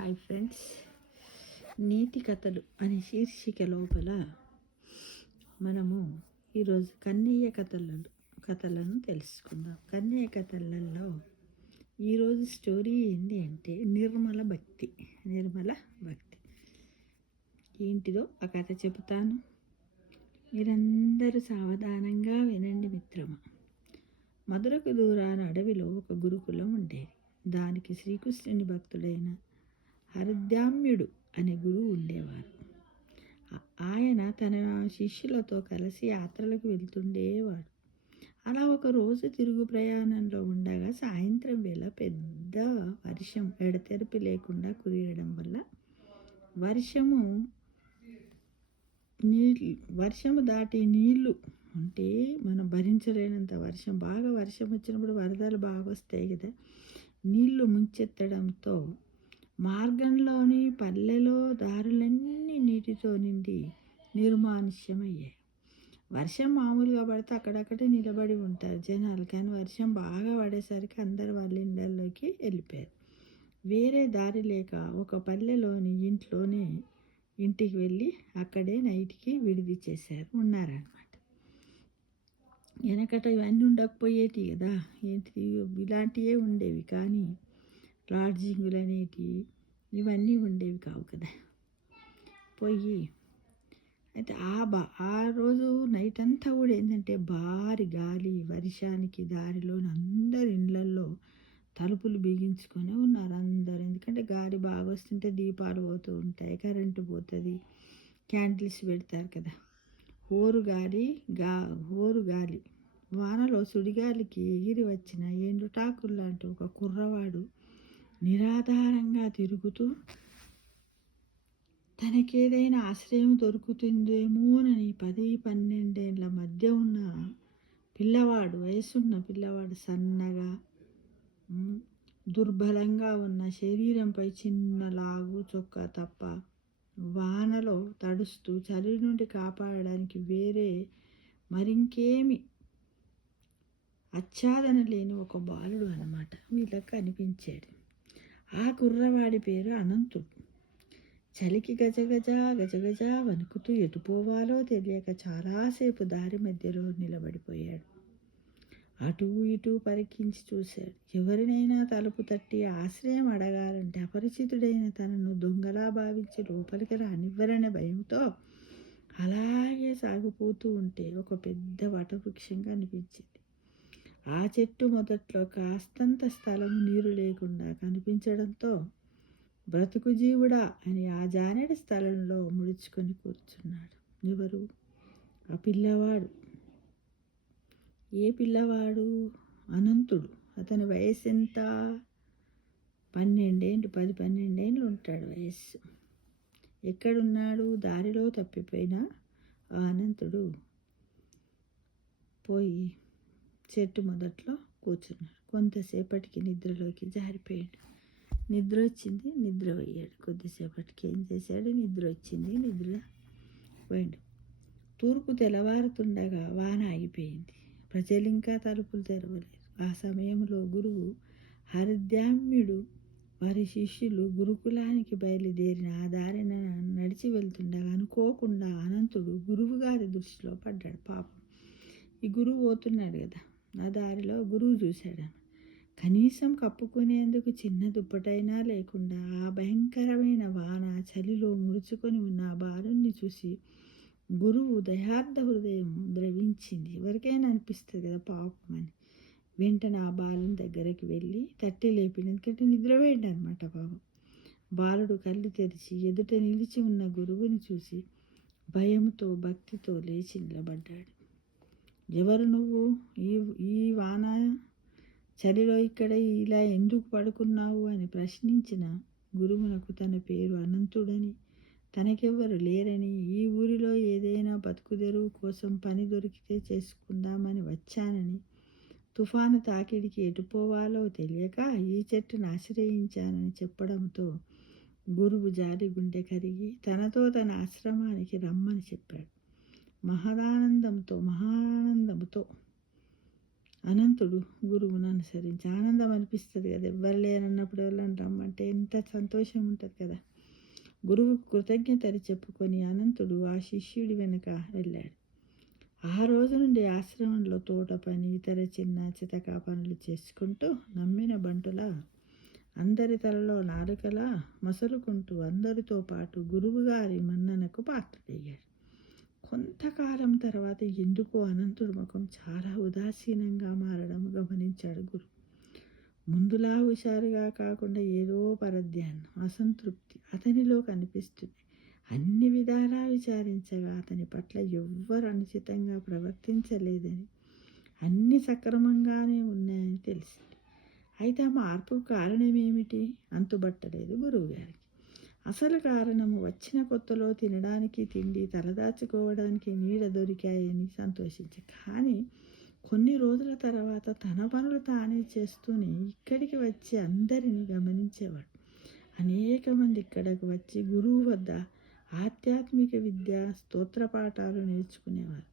Hi friends, నీతి కథలు అనే శీర్షిక లోపల మనము ఈరోజు కథలను తెలుసుకుందాం. కన్నయ్య కథలలో ఈరోజు స్టోరీ ఏంటి అంటే నిర్మల భక్తి. ఏంటిదో ఆ కథ చెబుతాను, మీరందరూ సావధానంగా వినండి మిత్రమా. మధురకు దూరాన అడవిలో ఒక గురుకులం ఉండేది. దానికి శ్రీకృష్ణుని భక్తుడైన హరిద్యామ్యుడు అనే గురువు ఉండేవారు. ఆయన తన శిష్యులతో కలిసి యాత్రలకు వెళ్తుండేవాడు. అలా ఒకరోజు తిరుగు ప్రయాణంలో ఉండగా సాయంత్రం వేళ పెద్ద వర్షం ఎడతెరిపి లేకుండా కురియడం వల్ల వర్షము దాటి నీళ్లు అంటే మనం భరించలేనంత బాగా వర్షం వచ్చినప్పుడు వరదలు బాగా వస్తాయి కదా, నీళ్లు ముంచెత్తడంతో మార్గంలోని పల్లెలో దారులన్నీ నీటితో నిండి నిర్మానుష్యమయ్యాయి. వర్షం మామూలుగా పడితే అక్కడక్కడే నిలబడి ఉంటారు జనాలు, కానీ వర్షం బాగా పడేసరికి అందరు వాళ్ళ ఇళ్ళల్లోకి వెళ్ళిపోయారు. వేరే దారి లేక ఒక పల్లెలోని ఇంటికి వెళ్ళి అక్కడే నైట్కి విడిది ఉన్నారనమాట. వెనకట ఇవన్నీ ఉండకపోయేటి కదా, ఇలాంటివే ఉండేవి, కానీ లాడ్జింగులు అనేటివి ఇవన్నీ ఉండేవి కావు కదా. అయితే ఆ రోజు నైట్ అంతా కూడా ఏంటంటే భారీ గాలి, వర్షానికి దారిలోని అందరి ఇళ్ళల్లో తలుపులు బిగించుకొని ఉన్నారు అందరు. ఎందుకంటే గాలి బాగా వస్తుంటే దీపాలు పోతూ ఉంటాయి, కరెంటు పోతుంది, క్యాండిల్స్ పెడతారు కదా. హోరు గాలి వానలో సుడిగాలికి ఎగిరి వచ్చిన ఎండుటాకులు లాంటి ఒక కుర్రవాడు నిరాధారంగా తిరుగుతూ తనకేదైనా ఆశ్రయం దొరుకుతుందేమోనని 10-12 ఏళ్ళ మధ్య ఉన్న వయసున్న పిల్లవాడు సన్నగా దుర్బలంగా ఉన్న శరీరంపై చిన్న లాగు చొక్కా తప్ప వానలో తడుస్తూ చలి నుండి కాపాడడానికి వేరే మరింకేమి ఆచ్ఛాదన లేని ఒక బాలుడు అన్నమాట వీళ్ళకి కనిపించాడు. ఆ కుర్రవాడి పేరు అనంతుడు. చలికి గజగజ వణుకుతూ ఎటుపోవాలో తెలియక చాలాసేపు దారి మధ్యలో నిలబడిపోయాడు. అటూ ఇటూ పరికించి చూశాడు. ఎవరినైనా తలుపు తట్టి ఆశ్రయం అడగాలంటే అపరిచితుడైన తనను దొంగలా భావించి లోపలికి రానివ్వరనే భయంతో అలాగే సాగిపోతూ ఉంటే ఒక పెద్ద వటవృక్షం కనిపించింది. ఆ చెట్టు మొదట్లో కాస్తంత స్థలం నీరు లేకుండా కనిపించడంతో బ్రతుకు జీవుడా అని ఆ జానెడు స్థలంలో ముడుచుకొని కూర్చున్నాడు. ఎవరు? ఆ పిల్లవాడు. ఏ పిల్లవాడు? అనంతుడు. అతని వయసు ఎంత? 10-12 ఏళ్ళు ఉంటాడు వయస్సు. ఎక్కడున్నాడు? దారిలో తప్పిపోయిన ఆ అనంతుడు పోయి చెట్టు మొదట్లో కూర్చున్నాడు. కొంతసేపటికి నిద్రలోకి జారిపోయాడు. నిద్ర వచ్చింది, నిద్రపోయాడు. కొద్దిసేపటికి ఏం చేశాడు? నిద్ర వచ్చింది, నిద్ర పోయాడు. తూర్పు తెల్లవారుతుండగా వాన ఆగిపోయింది. ప్రజలు ఇంకా తలుపులు తెరవలేదు. ఆ సమయంలో గురువు హరిద్యామ్యుడు వారి శిష్యులు గురుకులానికి బయలుదేరిన ఆ దారిన నడిచి వెళ్తుండగా అనుకోకుండా అనంతుడు గురువు గారి దృష్టిలో పడ్డాడు. పాపం, ఈ గురువు పోతున్నాడు కదా, ఆ దారిలో గురువు చూశాడు. కనీసం కప్పుకునేందుకు చిన్న దుప్పటైనా లేకుండా ఆ భయంకరమైన వాన చలిలో ముడుచుకొని ఉన్న ఆ బాలుని చూసి గురువు దయార్థ హృదయం ద్రవించింది. ఎవరికైనా అనిపిస్తుంది కదా పాపం అని. వెంటనే ఆ బాలుని దగ్గరికి వెళ్ళి తట్టి లేపిన, ఎందుకంటే నిద్రపోయాడు అనమాట పాపం. బాలుడు కళ్ళు తెరిచి ఎదుట నిలిచి ఉన్న గురువుని చూసి భయంతో భక్తితో లేచి నిలబడ్డాడు. ఎవరు నువ్వు? ఈ వాన చలిలో ఇక్కడ ఇలా ఎందుకు పడుకున్నావు అని ప్రశ్నించిన గురువునకు తన పేరు అనంతుడని, తనకెవ్వరు లేరని, ఈ ఊరిలో ఏదైనా బతుకుదెరువు కోసం పని దొరికితే చేసుకుందామని వచ్చానని, తుఫాను తాకిడికి ఎటుపోవాలో తెలియక ఈ చెట్టును ఆశ్రయించానని చెప్పడంతో గురువు జాలి గుండె కరిగి తనతో తన ఆశ్రమానికి రమ్మని చెప్పాడు. మహానందంతో అనంతుడు గురువును అనుసరించి ఆనందం అనిపిస్తుంది కదా, ఎవ్వరు లేరన్నప్పుడు ఎవరైనా రమ్మంటే ఎంత సంతోషం ఉంటుంది కదా. గురువుకు కృతజ్ఞతలు చెప్పుకొని అనంతుడు ఆ శిష్యుడి వెనుక వెళ్ళాడు. ఆ రోజు నుండి ఆశ్రమంలో తోట పని, ఇతర చిన్న చితక పనులు చేసుకుంటూ నమ్మిన బంటులా అందరి తలలో నాలుకలా మసలుకుంటూ అందరితో పాటు గురువుగారి మన్ననకు పాత్రుడయ్యాడు. కొంతకాలం తర్వాత ఎందుకో అనంతుడి ముఖం చాలా ఉదాసీనంగా మారడం గమనించాడు గురువు. ముందులా హుషారుగా కాకుండా ఏదో పరధ్యానం, అసంతృప్తి అతనిలో కనిపిస్తుంది. అన్ని విధాలా విచారించగా అతని పట్ల ఎవ్వరు అనుచితంగా ప్రవర్తించలేదని, అన్ని సక్రమంగానే ఉన్నాయని తెలిసింది. అయితే ఆ మార్పుకు కారణమేమిటి అంతుబట్టలేదు గురువుగారికి. అసలు కారణము వచ్చిన కొత్తలో తినడానికి తిండి, తలదాచుకోవడానికి నీడ దొరికాయని సంతోషించి, కానీ కొన్ని రోజుల తర్వాత తన పనులు తానే చేస్తూనే ఇక్కడికి వచ్చి అందరినీ గమనించేవాడు. అనేక మంది ఇక్కడకు వచ్చి గురువు వద్ద ఆధ్యాత్మిక విద్య, స్తోత్ర పాఠాలు నేర్చుకునేవారు.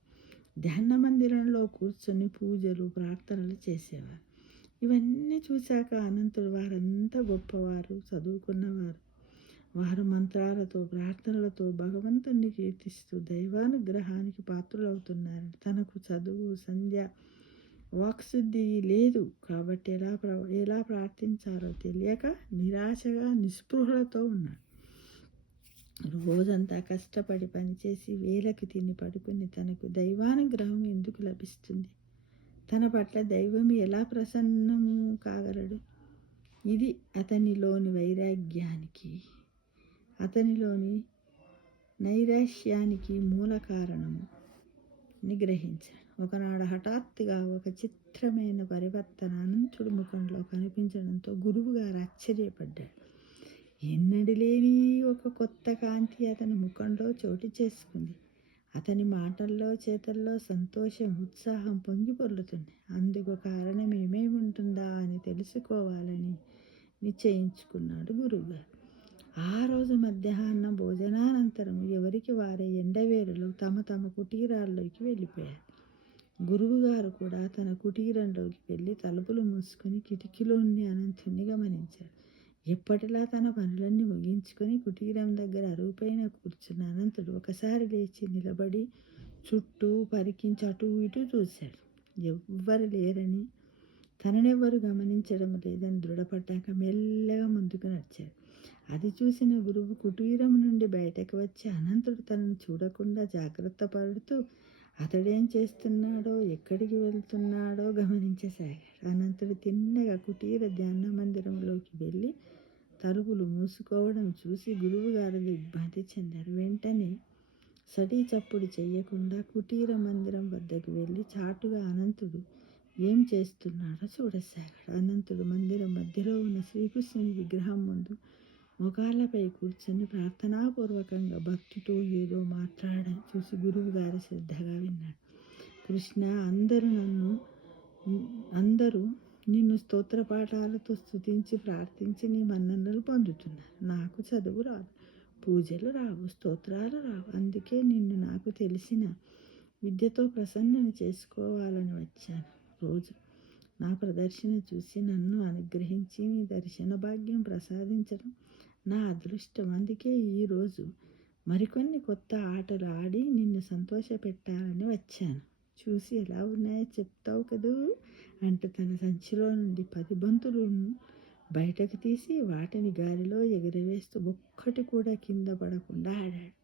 ధ్యాన మందిరంలో కూర్చొని పూజలు, ప్రార్థనలు చేసేవారు. ఇవన్నీ చూశాక అనంతుడు వారంతా గొప్పవారు, చదువుకున్నవారు. వారు మంత్రాలతో, ప్రార్థనలతో భగవంతుణ్ణి కీర్తిస్తూ దైవానుగ్రహానికి పాత్రులవుతున్నారని, తనకు చదువు, సంధ్య, వాక్శుద్ధి లేదు కాబట్టి ఎలా ప్రార్థించాలో తెలియక నిరాశగా నిస్పృహలతో ఉన్నాడు. రోజంతా కష్టపడి పనిచేసి వేలకి తిని పడుకుని తనకు దైవానుగ్రహం ఎందుకు లభిస్తుంది? తన పట్ల దైవం ఎలా ప్రసన్నము కాగలడు? ఇది అతనిలోని వైరాగ్యానికి, అతనిలోని నైరాశ్యానికి మూల కారణము నిగ్రహించాడు. ఒకనాడు హఠాత్తుగా ఒక చిత్రమైన పరివర్తన అనంతుడి ముఖంలో కనిపించడంతో గురువుగారు ఆశ్చర్యపడ్డాడు. ఎన్నడూ లేని ఒక కొత్త కాంతి అతని ముఖంలో చోటు చేసుకుంది. అతని మాటల్లో, చేతల్లో సంతోషం, ఉత్సాహం పొంగి పొర్లుతుంది. అందుకు కారణం ఏమేమి ఉంటుందా అని తెలుసుకోవాలని నిశ్చయించుకున్నాడు గురువుగారు. ఆ రోజు మధ్యాహ్నం భోజనానంతరం ఎవరికి వారే ఎండవేరులో తమ తమ కుటీరాల్లోకి వెళ్ళిపోయారు. గురువుగారు కూడా తన కుటీరంలోకి వెళ్ళి తలుపులు మూసుకొని కిటికీలోని అనంతుణ్ణి గమనించాడు. ఎప్పటిలా తన పనులన్నీ ముగించుకొని కుటీరం దగ్గర అరువుపైన కూర్చున్న అనంతుడు ఒకసారి లేచి నిలబడి చుట్టూ పరికించి అటు ఇటు చూశాడు. ఎవ్వరు లేరని, తననెవ్వరు గమనించడం లేదని దృఢపడ్డాక మెల్లగా ముందుకు నడిచాడు. అది చూసిన గురువు కుటీరం నుండి బయటకు వచ్చి అనంతుడు తనను చూడకుండా జాగ్రత్త పడుతూ అతడేం చేస్తున్నాడో, ఎక్కడికి వెళ్తున్నాడో గమనించసాగాడు. అనంతుడు తిన్నగా కుటీర ధ్యాన మందిరంలోకి వెళ్ళి తలుపులు మూసుకోవడం చూసి గురువుగారు దిగ్భ్రాంతి చెందారు. వెంటనే సడీ చప్పుడు చెయ్యకుండా కుటీర మందిరం వద్దకు వెళ్ళి చాటుగా అనంతుడు ఏం చేస్తున్నాడో చూడసాగాడు. అనంతుడు మందిరం మధ్యలో ఉన్న శ్రీకృష్ణుని విగ్రహం ముందు మొగాళ్ళపై కూర్చొని ప్రార్థనాపూర్వకంగా భక్తితో ఏదో మాట్లాడడం చూసి గురువుగారు శ్రద్ధగా విన్నాడు. కృష్ణ, అందరూ నిన్ను స్తోత్ర పాఠాలతో స్తుతించి ప్రార్థించి నీ మన్ననలు పొందుతున్నారు. నాకు చదువు రాదు, పూజలు రావు, స్తోత్రాలు రావు. అందుకే నిన్ను నాకు తెలిసిన విద్యతో ప్రసన్నని చేసుకోవాలని వచ్చాను. రోజు నా ప్రదర్శన చూసి నన్ను అనుగ్రహించి నీ దర్శన భాగ్యం ప్రసాదించడం నా అదృష్టం. అందుకే ఈరోజు మరికొన్ని కొత్త ఆటలు ఆడి నిన్ను సంతోషపెట్టాలని వచ్చాను. చూసి ఎలా ఉన్నాయో చెప్తావు కదూ అంటూ తన సంచిలో నుండి 10 బంతులను బయటకు తీసి వాటిని గాలిలో ఎగురవేస్తూ ఒక్కటి కూడా కింద పడకుండా ఆడాడు.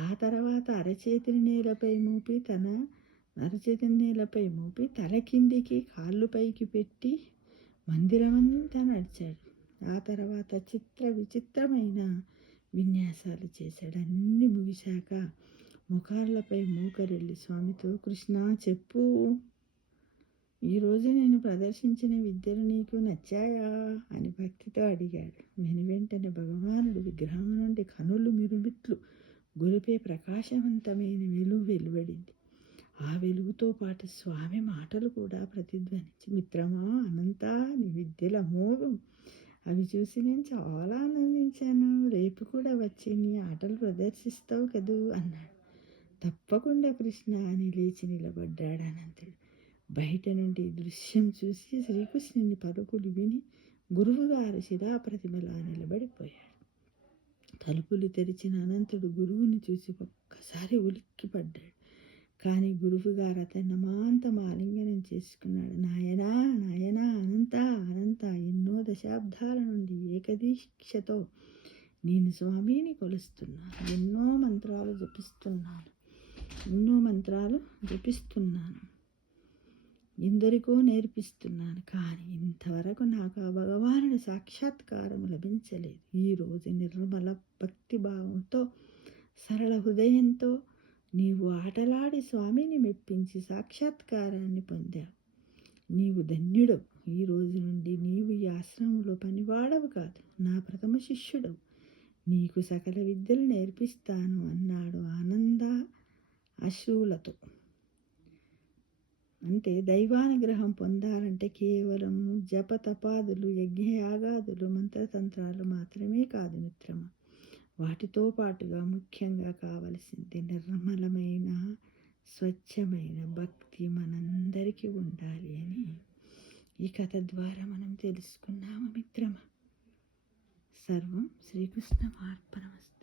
ఆ తర్వాత అరచేతిని నేలపై మూపి తల కిందికి కాళ్ళు పైకి పెట్టి మందిరమంతా నడిచాడు. ఆ తర్వాత విచిత్రమైన విన్యాసాలు చేశాడు. అన్నీ ముగిశాక ముఖాళ్ళపై మోకరిల్లి స్వామితో, కృష్ణ చెప్పు, ఈరోజు నేను ప్రదర్శించిన విద్యలు నీకు నచ్చాయా అని భక్తితో అడిగాడు. వెంటనే భగవానుడు విగ్రహం నుండి కనులు మిరుమిట్లు గొలిపే ప్రకాశవంతమైన వెలుగు వెలువడింది. ఆ వెలుగుతో పాటు స్వామి మాటలు కూడా ప్రతిధ్వనించి, మిత్రమా అనంత, నీ విద్యల అమోఘం. అవి చూసి నేను చాలా ఆనందించాను. రేపు కూడా వచ్చి నీ ఆటలు ప్రదర్శిస్తావు కదూ అన్నాడు. తప్పకుండా కృష్ణ అని లేచి నిలబడ్డాడు అనంతుడు. బయట నుండి దృశ్యం చూసి శ్రీకృష్ణుని పలుకులు విని గురువుగారు శిలాప్రతిమలా నిలబడిపోయాడు. తలుపులు తెరిచిన అనంతుడు గురువుని చూసి ఒక్కసారి ఉలిక్కిపడ్డాడు. కానీ గురువుగారు అతన్ని అమాంతం ఆలింగనం చేసుకున్నాడు. నాయనా నాయనా, అనంత అనంత, ఎన్నో దశాబ్దాల నుండి ఏకదీక్షతో నేను స్వామిని కొలుస్తున్నాను. ఎన్నో మంత్రాలు జపిస్తున్నాను, ఎందరికో నేర్పిస్తున్నాను. కానీ ఇంతవరకు నాకు ఆ భగవానుడి సాక్షాత్కారం లభించలేదు. ఈరోజు నిర్మల భక్తిభావంతో, సరళ హృదయంతో నీవు ఆటలాడి స్వామిని మెప్పించి సాక్షాత్కారాన్ని పొందావు. నీవు ధన్యుడవు. ఈ రోజు నుండి నీవు ఈ ఆశ్రమంలో పనివాడవు కాదు, నా ప్రథమ శిష్యుడవు. నీకు సకల విద్యలు నేర్పిస్తాను అన్నాడు ఆనంద అశ్రులతో. అంటే దైవానుగ్రహం పొందాలంటే కేవలం జపతపాదులు, యజ్ఞయాగాదులు, మంత్రతంత్రాలు మాత్రమే కాదు మిత్రమా. వాటితో పాటుగా ముఖ్యంగా కావలసింది నిర్మలమైన, స్వచ్ఛమైన భక్తి మనందరికీ ఉండాలి అని ఈ కథ ద్వారా మనం తెలుసుకున్నాము మిత్రమా. సర్వం శ్రీకృష్ణార్పణమస్తు.